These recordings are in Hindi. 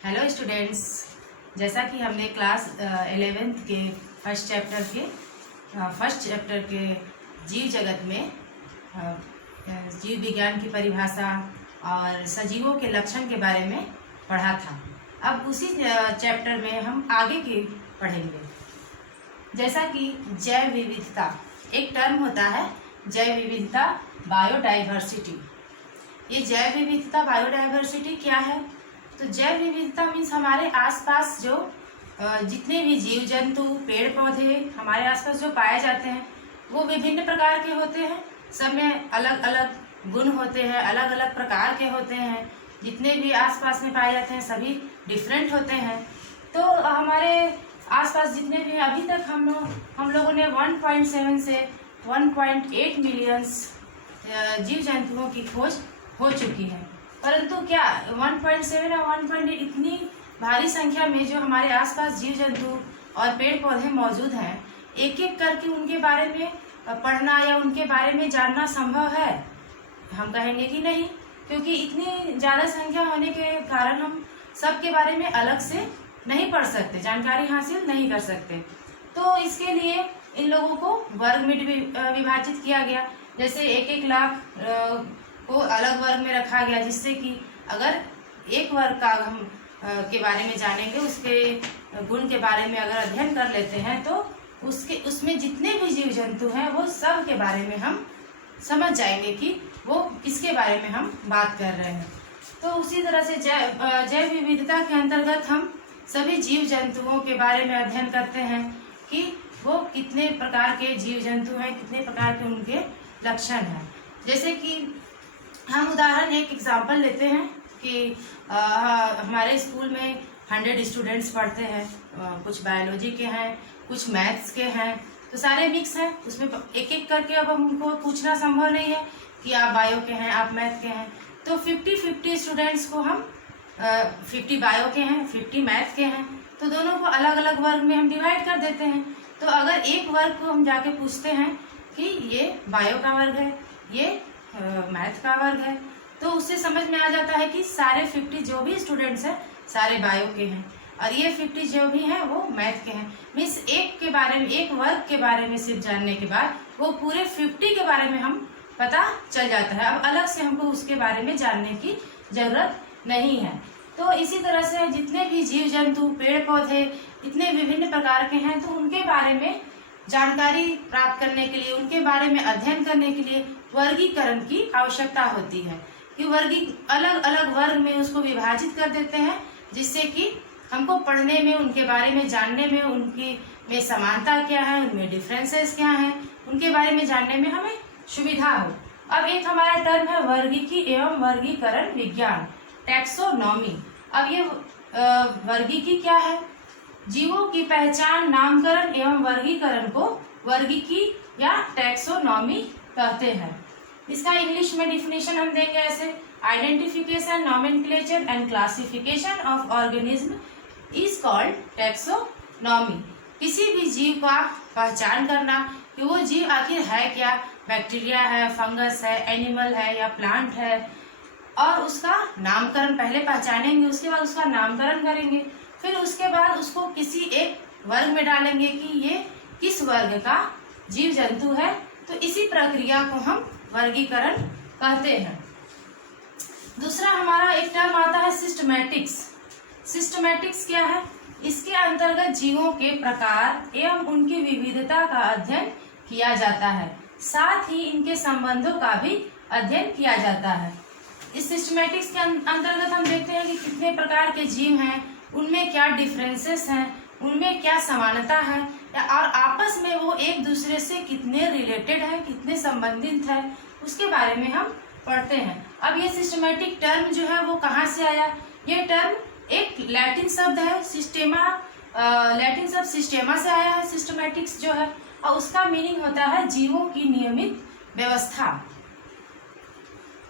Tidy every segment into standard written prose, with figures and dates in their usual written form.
हेलो स्टूडेंट्स, जैसा कि हमने क्लास 11th के फर्स्ट चैप्टर के जीव जगत में जीव विज्ञान की परिभाषा और सजीवों के लक्षण के बारे में पढ़ा था। अब उसी चैप्टर में हम आगे की पढ़ेंगे। जैसा कि जैव विविधता एक टर्म होता है, जैव विविधता बायोडाइवर्सिटी। ये जैव विविधता बायोडाइवर्सिटी क्या है? तो जैव विविधता मीन्स हमारे आसपास जो जितने भी जीव जंतु पेड़ पौधे हमारे आसपास जो पाए जाते हैं वो विभिन्न प्रकार के होते हैं। सब में अलग अलग गुण होते हैं, अलग अलग प्रकार के होते हैं। जितने भी आसपास में पाए जाते हैं सभी डिफरेंट होते हैं। तो हमारे आसपास जितने भी अभी तक हम लोगों ने 1.7 से 1.8 मिलियंस जीव जंतुओं की खोज हो चुकी है। परंतु क्या 1.7 और 1.8 इतनी भारी संख्या में जो हमारे आसपास जीव जंतु और पेड़ पौधे मौजूद हैं, एक एक करके उनके बारे में पढ़ना या उनके बारे में जानना संभव है? हम कहेंगे कि नहीं, क्योंकि इतनी ज़्यादा संख्या होने के कारण हम सबके बारे में अलग से नहीं पढ़ सकते, जानकारी हासिल नहीं कर सकते। तो इसके लिए इन लोगों को वर्ग में विभाजित किया गया। जैसे 1-1 लाख को अलग वर्ग में रखा गया, जिससे कि अगर एक वर्ग का हम के बारे में जानेंगे, उसके गुण के बारे में अगर अध्ययन कर लेते हैं तो उसमें जितने भी जीव जंतु हैं वो सब के बारे में हम समझ जाएंगे कि वो किसके बारे में हम बात कर रहे हैं। तो उसी तरह से जैव विविधता के अंतर्गत हम सभी जीव जंतुओं के बारे में अध्ययन करते हैं कि वो कितने प्रकार के जीव जंतु हैं, कितने प्रकार के उनके लक्षण हैं। जैसे कि हम उदाहरण एक एग्जाम्पल लेते हैं कि हमारे स्कूल में 100 स्टूडेंट्स पढ़ते हैं। कुछ बायोलॉजी के हैं, कुछ मैथ्स के हैं, तो सारे मिक्स हैं। उसमें एक एक करके अब हमको पूछना संभव नहीं है कि आप बायो के हैं, आप मैथ के हैं। तो 50-50 स्टूडेंट्स को हम 50 बायो के हैं, 50 मैथ के हैं, तो दोनों को अलग अलग वर्ग में हम डिवाइड कर देते हैं। तो अगर एक वर्ग को हम जाके पूछते हैं कि ये बायो का वर्ग है, ये मैथ का वर्ग है, तो उससे समझ में आ जाता है कि सारे 50 जो भी स्टूडेंट्स हैं सारे बायो के हैं और ये 50 जो भी हैं वो मैथ के हैं। मीन्स एक के बारे में, एक वर्ग के बारे में सिर्फ जानने के बाद वो पूरे 50 के बारे में हम पता चल जाता है। अब अलग से हमको उसके बारे में जानने की जरूरत नहीं है। तो इसी तरह से जितने भी जीव जंतु पेड़ पौधे इतने विभिन्न प्रकार के हैं, तो उनके बारे में जानकारी प्राप्त करने के लिए, उनके बारे में अध्ययन करने के लिए वर्गीकरण की आवश्यकता होती है कि अलग अलग वर्ग में उसको विभाजित कर देते हैं, जिससे कि हमको पढ़ने में, उनके बारे में जानने में, उनकी में समानता क्या है, उनमें डिफरेंसेस क्या हैं, उनके बारे में जानने में हमें सुविधा हो। अब एक हमारा टर्म है वर्गीकी एवं वर्गीकरण विज्ञान, टैक्सोनॉमी। अब ये वर्गीकी क्या है? जीवों की पहचान, नामकरण एवं वर्गीकरण को वर्गीकी या टैक्सोनॉमी कहते हैं। इसका इंग्लिश में डिफिनेशन हम देंगे ऐसे: identification, nomenclature and classification of organism is called taxonomy. किसी भी जीव का पहचान करना कि वो जीव आखिर है क्या, बैक्टीरिया है, फंगस है, एनिमल है या प्लांट है, और उसका नामकरण पहले पहचानेंगे, उसके बाद उसका नामकरण करेंगे, फिर उसके बाद उसको किसी एक वर्ग में डालेंगे कि ये किस वर्ग का जीव जंतु है। तो इसी प्रक्रिया को हम वर्गीकरण कहते हैं। दूसरा हमारा एक टर्म आता है सिस्टमैटिक्स। सिस्टमैटिक्स क्या है? इसके अंतर्गत जीवों के प्रकार एवं उनकी विविधता का अध्ययन किया जाता है, साथ ही इनके संबंधों का भी अध्ययन किया जाता है। इस सिस्टमैटिक्स के अंतर्गत हम देखते हैं कि कितने प्रकार के जीव हैं, उनमें क्या डिफरेंसेस हैं, उनमें क्या समानता है, और आपस में वो एक दूसरे से कितने रिलेटेड है, कितने संबंधित है, उसके बारे में हम पढ़ते हैं। अब ये सिस्टमैटिक टर्म जो है वो कहाँ से आया? ये टर्म एक लैटिन शब्द है, लैटिन शब्द सिस्टेमा से आया है। सिस्टमैटिक्स जो है, और उसका मीनिंग होता है जीवों की नियमित व्यवस्था।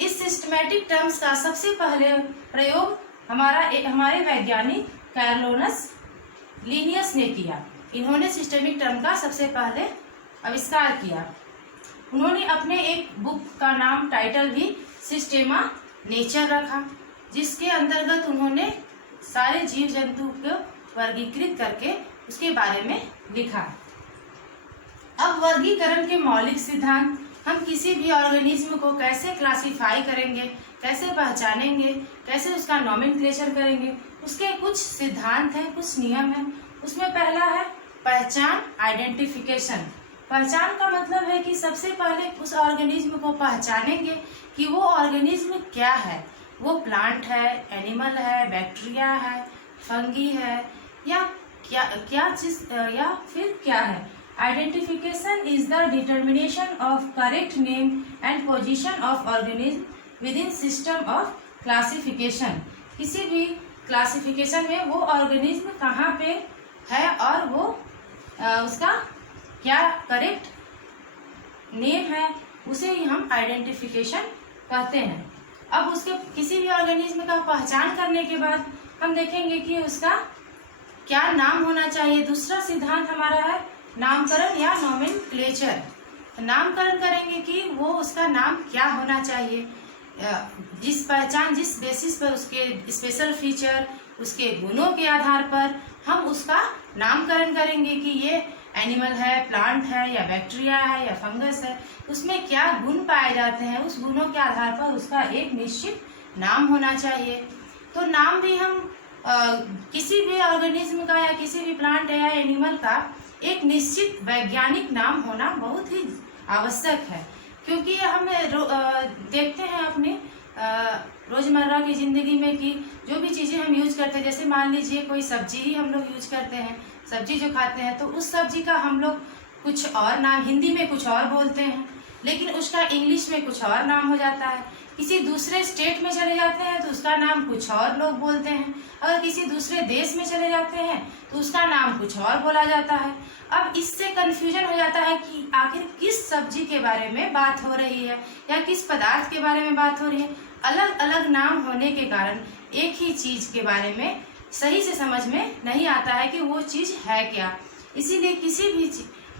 इस सिस्टमैटिक टर्म्स का सबसे पहले प्रयोग हमारे वैज्ञानिक कैरोलिनस लिनियस ने किया। इन्होंने सिस्टेमिक टर्म का सबसे पहले आविष्कार किया। उन्होंने अपने एक बुक का नाम, टाइटल भी सिस्टेमा नेचर रखा, जिसके अंतर्गत उन्होंने सारे जीव जंतु को वर्गीकृत करके उसके बारे में लिखा। अब वर्गीकरण के मौलिक सिद्धांत, हम किसी भी ऑर्गेनिज्म को कैसे क्लासिफाई करेंगे, कैसे पहचानेंगे, कैसे उसका नॉमेनक्लेचर करेंगे, उसके कुछ सिद्धांत हैं, कुछ नियम हैं। उसमें पहला है पहचान, आइडेंटिफिकेशन। पहचान का मतलब है कि सबसे पहले उस ऑर्गेनिज्म को पहचानेंगे कि वो ऑर्गेनिज्म क्या है, वो प्लांट है, एनिमल है, बैक्टीरिया है, फंगी है, या क्या चीज या फिर क्या है। Identification is the determination of correct name and position of organism with in system of classification. किसी भी क्लासिफिकेशन में वो ऑर्गेनिज्म कहाँ पे है और वो उसका क्या करेक्ट नेम है, उसे ही हम आइडेंटिफिकेशन कहते हैं। अब उसके किसी भी ऑर्गेनिज्म का पहचान करने के बाद हम देखेंगे कि उसका क्या नाम होना चाहिए। दूसरा सिद्धांत हमारा है नामकरण या नॉमेनक्लेचर। नामकरण करेंगे कि वो उसका नाम क्या होना चाहिए, जिस बेसिस पर उसके स्पेशल फीचर, उसके गुणों के आधार पर हम उसका नामकरण करेंगे कि ये एनिमल है, प्लांट है, या बैक्टीरिया है, या फंगस है, उसमें क्या गुण पाए जाते हैं, उस गुणों के आधार पर उसका एक निश्चित नाम होना चाहिए। तो नाम भी हम किसी भी ऑर्गेनिज्म का या किसी भी प्लांट या एनिमल का एक निश्चित वैज्ञानिक नाम होना बहुत ही आवश्यक है, क्योंकि हम देखते हैं अपने रोजमर्रा की जिंदगी में कि जो भी चीजें हम यूज करते हैं, जैसे मान लीजिए कोई सब्जी ही हम लोग यूज करते हैं, सब्जी जो खाते हैं, तो उस सब्जी का हम लोग कुछ और नाम हिंदी में कुछ और बोलते हैं, लेकिन उसका इंग्लिश में कुछ और नाम हो जाता है। किसी दूसरे स्टेट में चले जाते हैं तो उसका नाम कुछ और लोग बोलते हैं। अगर किसी दूसरे देश में चले जाते हैं तो उसका नाम कुछ और बोला जाता है। अब इससे कंफ्यूजन हो जाता है कि आखिर किस सब्जी के बारे में बात हो रही है या किस पदार्थ के बारे में बात हो रही है। अलग अलग नाम होने के कारण एक ही चीज के बारे में सही से समझ में नहीं आता है कि वो चीज है क्या। इसीलिए किसी भी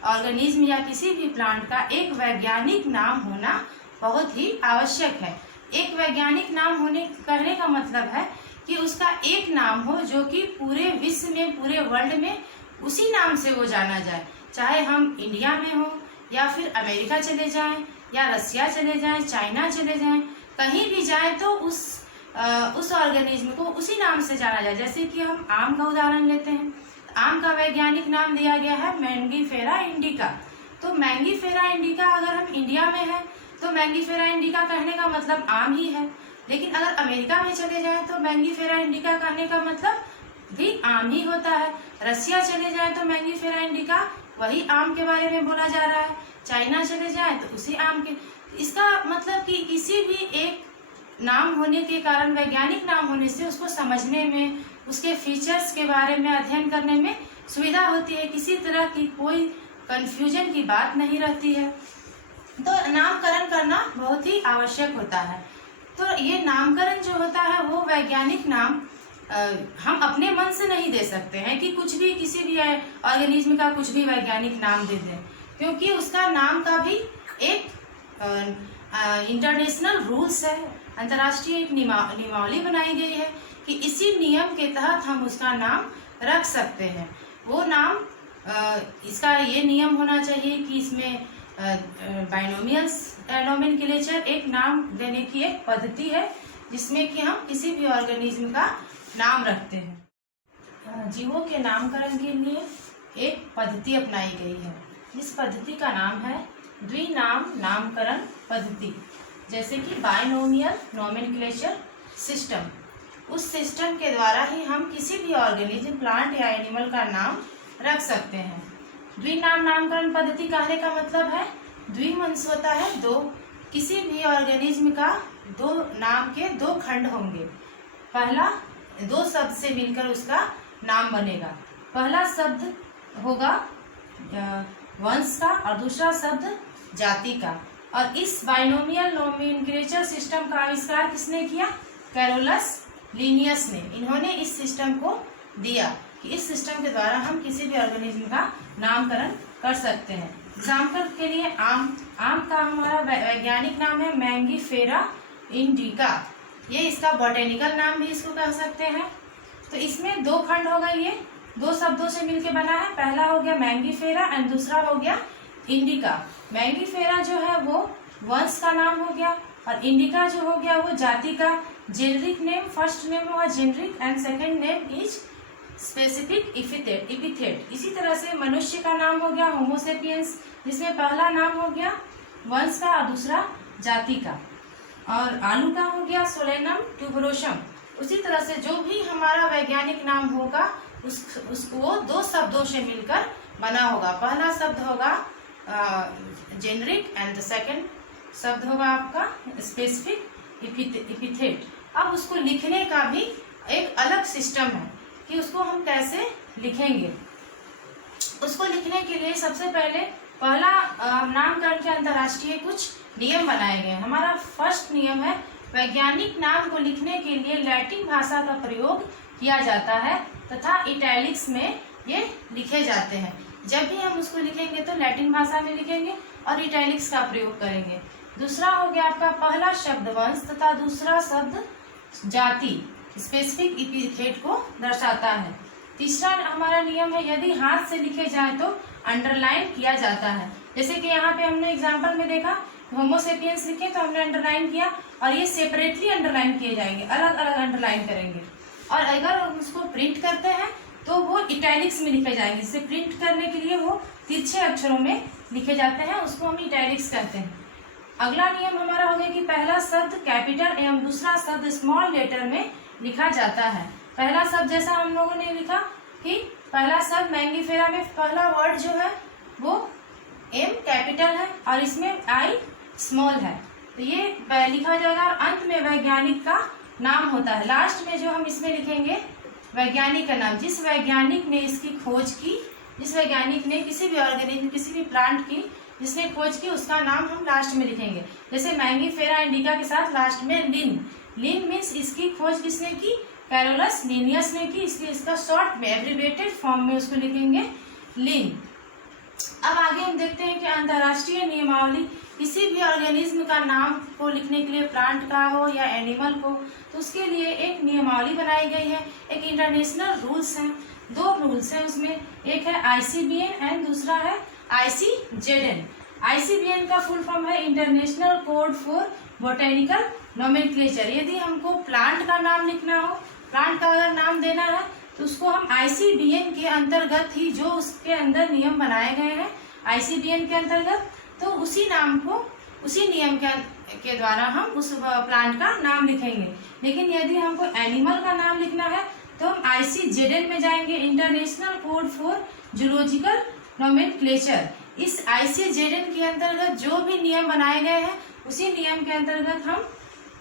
ऑर्गेनिज्म या किसी भी प्लांट का एक वैज्ञानिक नाम होना बहुत ही आवश्यक है। एक वैज्ञानिक नाम होने कहने का मतलब है कि उसका एक नाम हो जो कि पूरे विश्व में, पूरे वर्ल्ड में उसी नाम से वो जाना जाए। चाहे हम इंडिया में हो या फिर अमेरिका चले जाएं या रसिया चले जाएं, चाइना चले जाएं, कहीं भी जाएं तो उस ऑर्गेनिज्म को उसी नाम से जाना जाए। जैसे कि हम आम का उदाहरण लेते हैं, आम का वैज्ञानिक नाम दिया गया है मैंगीफेरा इंडिका। तो मैंगीफेरा इंडिका अगर हम इंडिया में है तो मैंगीफेरा इंडिका कहने का मतलब आम ही है, लेकिन अगर अमेरिका में चले जाए तो मैंगीफेरा इंडिका कहने का मतलब भी आम ही होता है। रसिया चले जाए तो मैंगीफेरा इंडिका वही आम के बारे में बोला जा रहा है। चाइना चले जाए तो उसी आम के। इसका मतलब कि किसी भी एक नाम होने के कारण, वैज्ञानिक नाम होने से उसको समझने में, उसके फीचर्स के बारे में अध्ययन करने में सुविधा होती है। किसी तरह की कोई कंफ्यूजन की बात नहीं रहती है। तो नामकरण करना बहुत ही आवश्यक होता है। तो ये नामकरण जो होता है वो वैज्ञानिक नाम हम अपने मन से नहीं दे सकते हैं कि कुछ भी किसी भी ऑर्गेनिज्म का कुछ भी वैज्ञानिक नाम दे दें, क्योंकि उसका नाम का भी एक इंटरनेशनल रूल्स है, अंतर्राष्ट्रीय एक नियमावली बनाई गई है कि इसी नियम के तहत हम उसका नाम रख सकते हैं। वो नाम इसका ये नियम होना चाहिए कि इसमें बाइनोमियल्स नोमेनक्लेचर एक नाम देने की एक पद्धति है, जिसमें कि हम किसी भी ऑर्गेनिज्म का नाम रखते हैं। जीवों के नामकरण के लिए एक पद्धति अपनाई गई है। इस पद्धति का नाम है द्विनाम नामकरण पद्धति, जैसे कि बाइनोमियल नोमेनक्लेचर सिस्टम। उस सिस्टम के द्वारा ही हम किसी भी ऑर्गेनिज्म, प्लांट या एनिमल का नाम रख सकते हैं। द्विनाम नामकरण पद्धति कहने का मतलब है द्विमंश होता है दो। किसी भी ऑर्गेनिज्म का दो नाम के दो खंड होंगे। पहला दो शब्द से मिलकर उसका नाम बनेगा। पहला शब्द होगा वंश का और दूसरा शब्द जाति का। और इस बाइनोमियल नोमेनक्लेचर सिस्टम का आविष्कार किसने किया? कैरोलस लिनियस ने। इन्होंने इस सिस्टम को दिया कि इस सिस्टम के द्वारा हम किसी भी ऑर्गेनिज्म का नामकरण कर सकते हैं। एग्जाम्पल के लिए आम का हमारा वैज्ञानिक नाम है मैंगीफेरा इंडिका। ये इसका बॉटेनिकल नाम भी इसको कह सकते हैं। तो इसमें दो खंड हो गए, ये दो शब्दों से मिलके बना है। पहला हो गया मैंगीफेरा एंड दूसरा हो गया इंडिका। मैंगीफेरा जो है वो वंश का नाम हो गया और इंडिका जो हो गया वो जाति का जेनरिक नेम। फर्स्ट नेम होगा generic and second name is specific epithet. इसी तरह से मनुष्य का नाम हो गया होमोसेपियंस, जिसमें पहला नाम हो गया वंश का और दूसरा जाति का। और आलू का हो गया सोलेनम ट्यूबरोसम। उसी तरह से जो भी हमारा वैज्ञानिक नाम होगा उसको वो दो शब्दों से मिलकर बना होगा। पहला शब्द होगा जेनरिक एंड द सेकेंड शब्द होगा आपका स्पेसिफिक इपिथेट। अब उसको लिखने का भी एक अलग सिस्टम है कि उसको हम कैसे लिखेंगे। उसको लिखने के लिए सबसे पहले पहला नामकरण के अंतर्राष्ट्रीय कुछ नियम बनाए गए। हमारा फर्स्ट नियम है वैज्ञानिक नाम को लिखने के लिए लैटिन भाषा का प्रयोग किया जाता है तथा इटैलिक्स में ये लिखे जाते हैं। जब भी हम उसको लिखेंगे तो लैटिन भाषा में लिखेंगे और इटैलिक्स का प्रयोग करेंगे। दूसरा हो गया आपका पहला शब्द वंश तथा दूसरा शब्द जाति स्पेसिफिक इपिथेट को दर्शाता है। तीसरा हमारा नियम है यदि हाथ से लिखे जाए तो अंडरलाइन किया जाता है। जैसे कि यहाँ पे हमने एग्जाम्पल में देखा होमोसेपियंस लिखे तो हमने अंडरलाइन किया और ये सेपरेटली अंडरलाइन किए जाएंगे, अलग अलग अंडरलाइन करेंगे। और अगर हम उसको प्रिंट करते हैं तो वो इटैलिक्स में लिखे जाएंगे। जिसे प्रिंट करने के लिए वो तिरछे अक्षरों में लिखे जाते हैं, उसको हम इटैलिक्स कहते हैं। अगला नियम हमारा हो गया कि पहला शब्द कैपिटल एवं दूसरा शब्द स्मॉल लेटर में लिखा जाता है। पहला शब्द जैसा हम लोगों ने लिखा कि पहला शब्द मैंगीफेरा में पहला वर्ड जो है वो एम कैपिटल है और इसमें आई स्मॉल है, तो ये लिखा जाएगा। और अंत में वैज्ञानिक का नाम होता है। लास्ट में जो हम इसमें लिखेंगे वैज्ञानिक का नाम, जिस वैज्ञानिक ने इसकी खोज की, जिस वैज्ञानिक ने किसी भी ऑर्गेनिज्म किसी भी प्लांट की जिसने खोज की उसका नाम हम लास्ट में लिखेंगे। जैसे मैंगीफेरा इंडिका के साथ लास्ट में लिन मीन्स इसकी खोज किसने की, कैरोलस लिनियस ने की, इसलिए इसका शॉर्ट में एब्रिविएटेड फॉर्म में उसको लिखेंगे लिन। अब आगे हम देखते हैं कि अंतर्राष्ट्रीय नियमावली किसी भी ऑर्गेनिज्म का नाम को लिखने के लिए, प्लांट का हो या एनिमल को, तो उसके लिए एक नियमावली बनाई गई है। एक इंटरनेशनल रूल्स हैं, दो रूल्स हैं उसमें, एक है ICBN एंड दूसरा है ICZN। ICBN का फुल फॉर्म है international code for botanical nomenclature. यदि हमको प्लांट का नाम लिखना हो, प्लांट का अगर नाम देना है तो उसको हम ICBN के अंतर्गत ही, जो उसके अंदर नियम बनाए गए हैं ICBN के अंतर्गत, तो उसी नाम को उसी नियम के द्वारा हम उस प्लांट का नाम लिखेंगे। लेकिन यदि हमको एनिमल का नाम लिखना है तो हम ICZN में जाएंगे, international code for zoological nomenclature. इस ICZN के अंतर्गत जो भी नियम बनाए गए हैं उसी नियम के अंतर्गत हम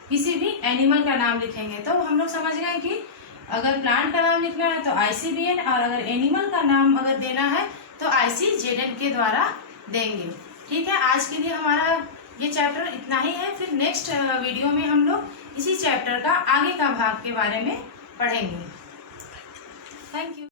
किसी भी एनिमल का नाम लिखेंगे। तो हम लोग समझ गए कि अगर प्लांट का नाम लिखना है तो ICBN और अगर एनिमल का नाम अगर देना है तो ICZN के द्वारा देंगे। ठीक है, आज के लिए हमारा ये चैप्टर इतना ही है। फिर नेक्स्ट वीडियो में हम लोग इसी चैप्टर का आगे का भाग के बारे में पढ़ेंगे। Thank you.